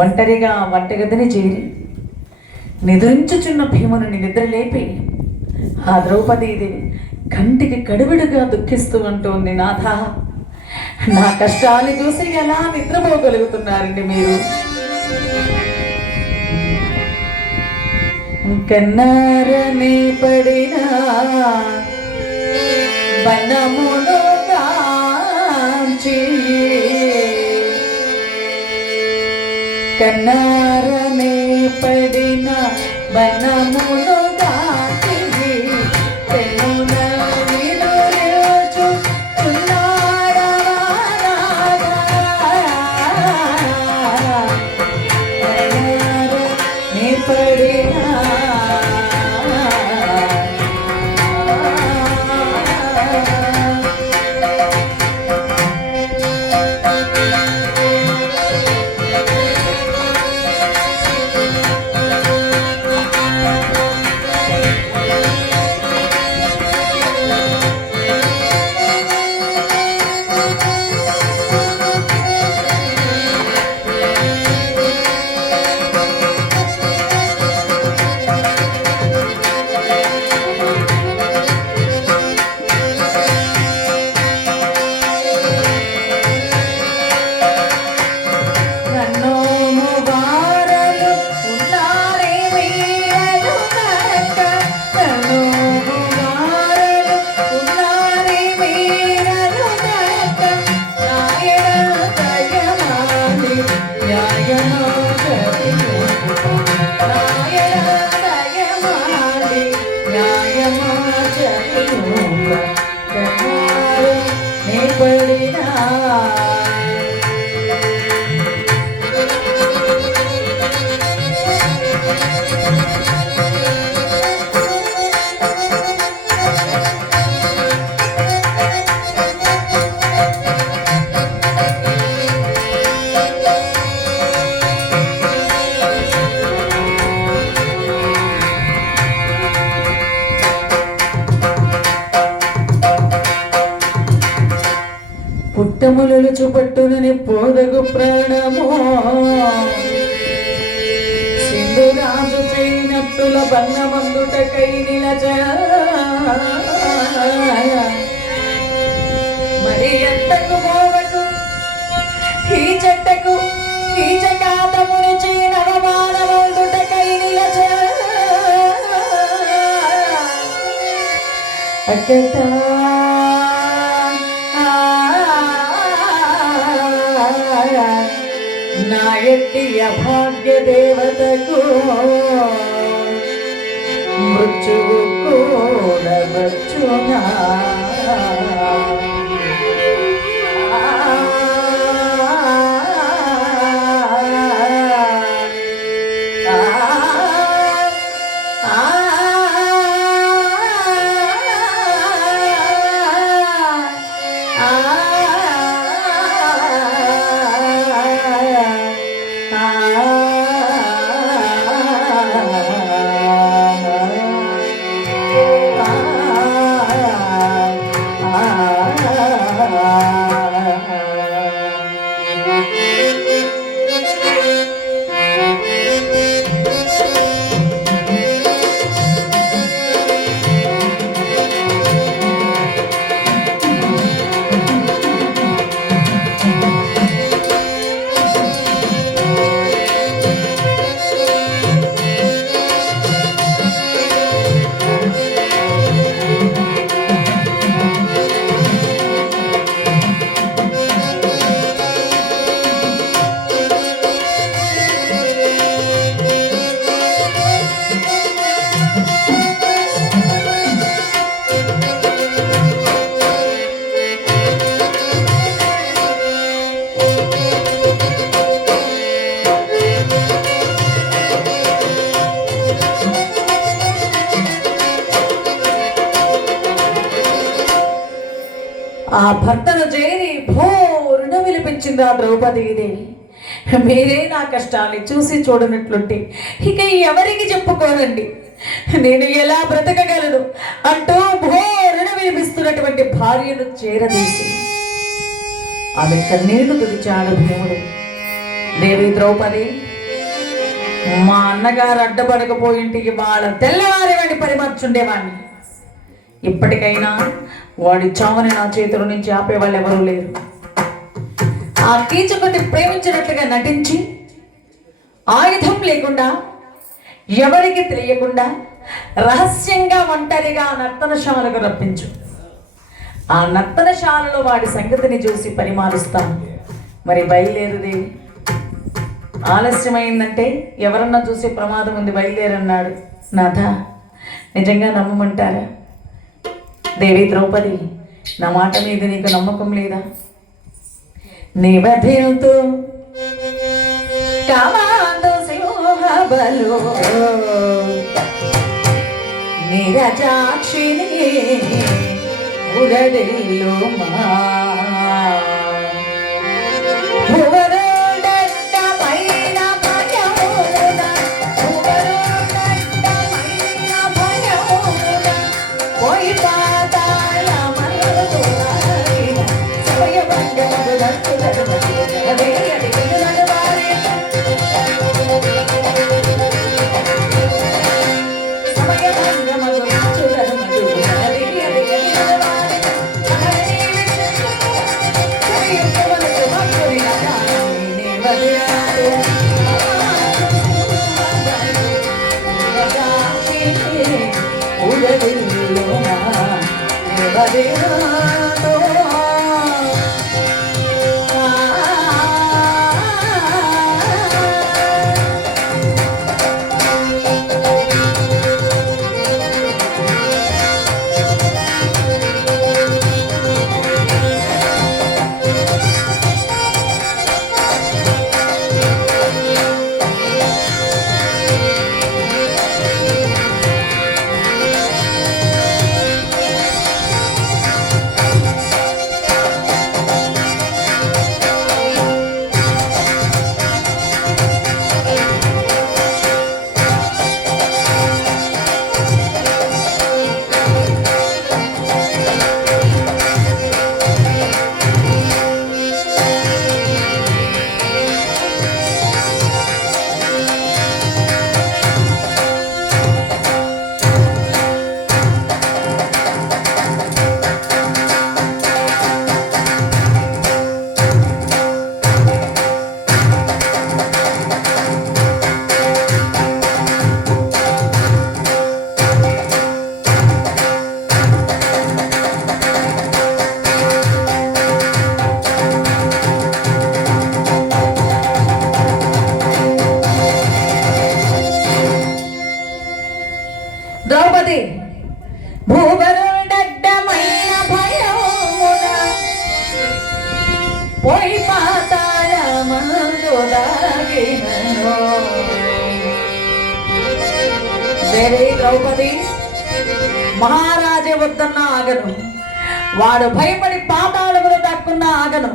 ఒంటరిగా వంటగదిని చేరి నిద్రించుచున్న భీముని నిద్రలేపి ఆ ద్రౌపదీదేవి కంటికి కడువిడుగా దుఃఖిస్తూ ఉంటుంది, నాథ నా కష్టాన్ని చూసి ఎలా నిద్రపోగలుగుతున్నారండి మీరు? కన్నారనే పడిన బనమును కాంచి, కన్నారనే పడిన బనమును కాంచి పెనున వినురచు చున్నాడవారాగా, కన్నారనే పడిన పుట్టములలు చూపట్టునని పోదగు ప్రాణము సింధురాజు చేయనట్టుల బన్నమందుటకై నిలచ, మరి ఎంతకు పోవకు ఈ చెట్టకు ఈ జగాతముని చేయనవమానమందుటకై నిలచ, అక్కట నాయట్టి అభాగ్య దేవతకు మృత్యువు కూడా వచ్చునా, ఆ భర్తను చేరి భోరున విలిపించింది ఆ ద్రౌపదీదేవి. మీరే నా కష్టాన్ని చూసి చూడనట్లుంటే ఇక ఎవరికి చెప్పుకోనండి, నేను ఎలా బ్రతకగలను అంటూ భోరున విలిపిస్తున్నటువంటి భార్యను చేరదీసి ఆమె కన్నీళ్లు తుడిచాడు భీముడు. దేవి ద్రౌపది, మా అన్నగారు అడ్డపడకపోయింటికి వాళ్ళ తెల్లవారి వాడిని పరిమర్చుండేవాడిని. ఇప్పటికైనా వాడి చావుని నా చేతుల నుంచి ఆపేవాళ్ళు ఎవరూ లేరు. ఆ కీచకుని ప్రేమించినట్లుగా నటించి ఆయుధం లేకుండా ఎవరికి తెలియకుండా రహస్యంగా ఒంటరిగా నర్తనశాలకు రప్పించు. ఆ నర్తనశాలలో వాడి సంగతిని చూసి పరిమాలుస్తాను. మరి బయలుదేరుదేవి. ఆలస్యమైందంటే ఎవరన్నా చూసే ప్రమాదం ఉంది, బయలుదేరన్నాడు. నాథ, నిజంగా నమ్మమంటారా? దేవి ద్రౌపది, నా మాట మీద నీకు నమ్మకం లేదా? నివధింతు కామాందు సింహబలు నిరజాక్షిణి ఉరడిల్లు మా ద్రౌపది భూగరుడడ్డమైన భయమున పోయి పాతాళమందు దాగినను. దేవి ద్రౌపది, మహారాజే వద్దన్న ఆగను, వాడు భయపడి పాతాళములు దక్కున్న ఆగను.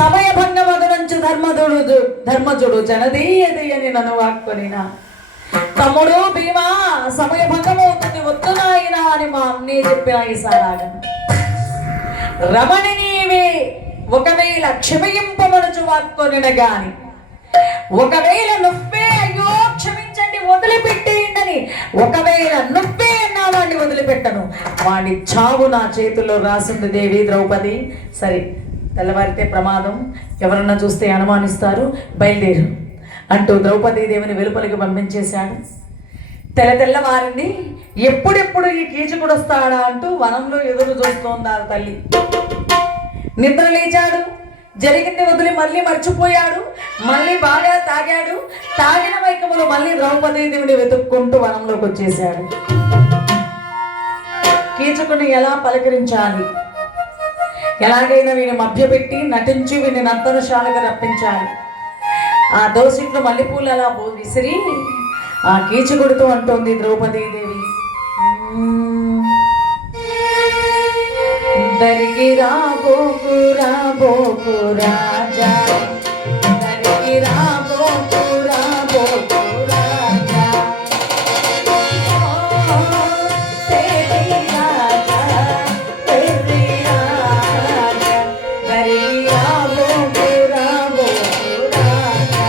సమయభంగమగునంచు ధర్మజుడు జనదీయని నన్ను వాక్కొనినా. తమ్ముడు భీమా, సమయభంగమవుతుంది, వద్దు నాయనా అని మా అన్నీ చెప్పిన ఈసారాగను. రమణి నీవే ఒకవేళ క్షమయింపమనుచు వాక్కొనిన గాని, ఒకవేళ నువ్వే అయ్యో క్షమించండి వదిలిపెట్టేయండి, ఒకవేళ నువ్వే అన్నా వాడిని వదిలిపెట్టను. వాడి చావు నా చేతుల్లో రాసింది దేవి ద్రౌపది. సరే, తెల్లవారితే ప్రమాదం, ఎవరన్నా చూస్తే అనుమానిస్తారు, బయలుదేరు అంటూ ద్రౌపదీదేవిని వెలుపలికి పంపించేశాడు. తెల్లవారింది. ఎప్పుడెప్పుడు ఈ కీచకుడు వస్తాడా అంటూ వనంలో ఎదురు చూస్తోందారు తల్లి. నిద్ర లేచాడు, జరిగింది వదిలి మళ్ళీ మర్చిపోయాడు, మళ్ళీ బాగా తాగాడు. తాగిన మైకములు మళ్ళీ ద్రౌపదీదేవిని వెతుక్కుంటూ వనంలోకి వచ్చేసాడు. కీచకుని ఎలా పలకరించాలి, ఎలాగైనా వీని మభ్యపెట్టి నటించి వీని నర్తనశాలకు రప్పించాలి. ఆ దోసిట్లో మల్లెపూలు అలా విసిరి ఆ కీచకుడితో అంటోంది ద్రౌపదీదేవి, దరికి రాబోకు రాబోకు రాజా, దరికి రాబోకు రాబోకు రాజా, తెరి రాజా తెరి రాజా, దరికి రాబోకు రాబోకు రాజా.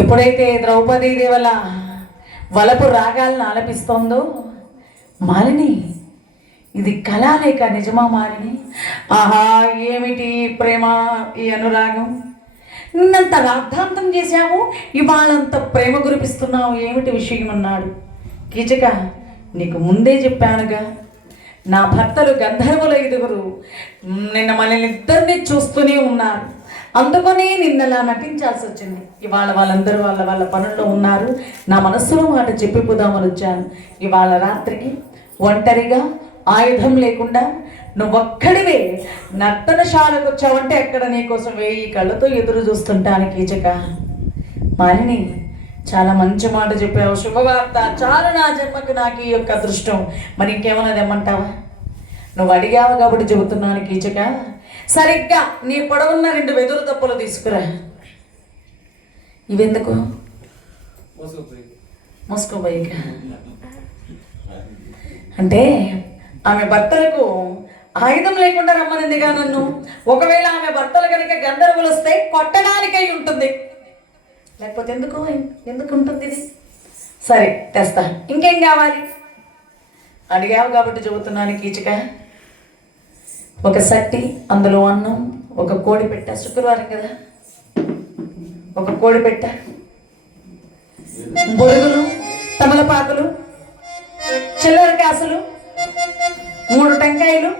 ఎప్పుడైతే ద్రౌపదీదేవల వలపు రాగాలను ఆలపిస్తోందో మాలిని ఇది కళ లేక నిజమా మాలిని? ఆహా ఏమిటి ప్రేమ, ఈ అనురాగం, నిన్నంత రాద్ధాంతం చేశావు, ఇవాళంత ప్రేమ కురిపిస్తున్నావు, ఏమిటి విషయం అన్నాడు. కీచక నీకు ముందే చెప్పానుగా, నా భర్తలు గంధర్వుల 5 నిన్న మనల్ని ఇద్దరిని చూస్తూనే ఉన్నారు, అందుకని నిన్నలా నటించాల్సి వచ్చింది. ఇవాళ వాళ్ళందరూ వాళ్ళ పనుల్లో ఉన్నారు, నా మనస్సులో మాట చెప్పిపోదామని వచ్చాను. ఇవాళ రాత్రికి ఒంటరిగా ఆయుధం లేకుండా నువ్వొక్కడివే నర్తనశాలకు వచ్చావంటే అక్కడ నీకోసం 1000 కళ్ళతో ఎదురు చూస్తుంటాను. కీచక మాలిని చాలా మంచి మాట చెప్పావు, శుభవార్త, చాలు నా జన్మకు నాకు ఈ యొక్క అదృష్టం. మరి ఇంకేమన్నా తెమ్మంటావా? నువ్వు అడిగావు కాబట్టి చెబుతున్నాను కీచక. సరిగ్గా నీ పొడవున్న 2 వెదురు తప్పులు తీసుకురా. ఇవెందుకు? మోసుకోబోయి అంటే ఆమె భర్తలకు ఆయుధం లేకుండా రమ్మనిందిగా నన్ను. ఒకవేళ ఆమె భర్తలు కనుక గంధర్వులు వస్తే కొట్టడానికై ఉంటుంది, లేకపోతే ఎందుకు ఉంటుంది ఇది? సరే తెస్తా, ఇంకేం కావాలి? అడిగావు కాబట్టి చెబుతున్నాను కీచక. ఒక సట్టి, అందులో అన్నం, ఒక కోడి పెట్ట, శుక్రవారం కదా, ఒక కోడి పెట్ట, బొరుగులు, తమలపాకులు, చిల్లర కాసులు, 3 టెంకాయలు,